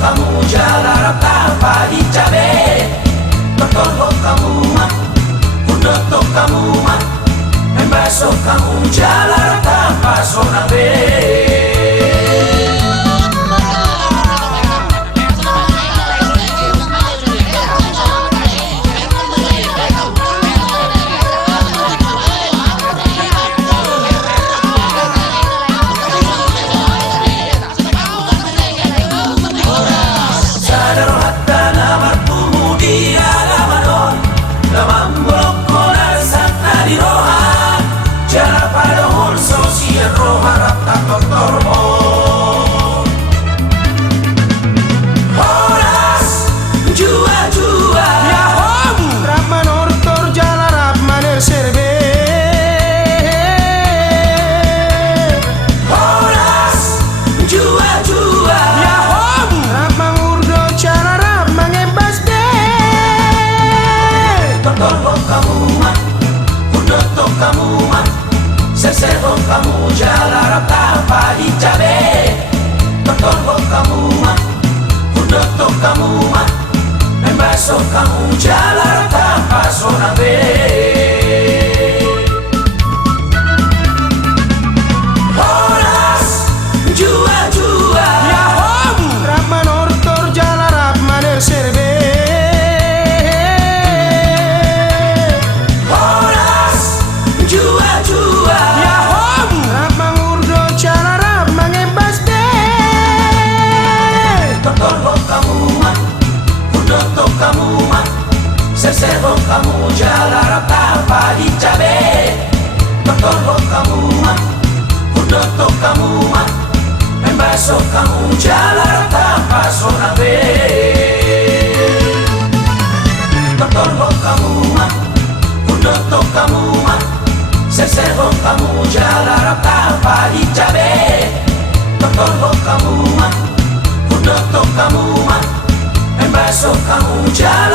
Kamu jalan tanpa dicabe, berkorban kamu mah, kudotok kamu mah, membasuh kamu jalan tanpa sonabe. Kamu jalan tanpa dicabe, berkorban kamu mah, kudotok kamu mah, membasuh kamu jalan tanpa sonabe. Sesebong kamu jalan tanpa dicabe, berkorban kamu mah, kudotok kamu mah, membasuh kamu jalan tanpa sonabe. Berkorban kamu mah, kudotok kamu mah, sesebong kamu jalan tanpa dicabe, berkorban kamu mah, kudotok kamu mah, membasuh kamu jalan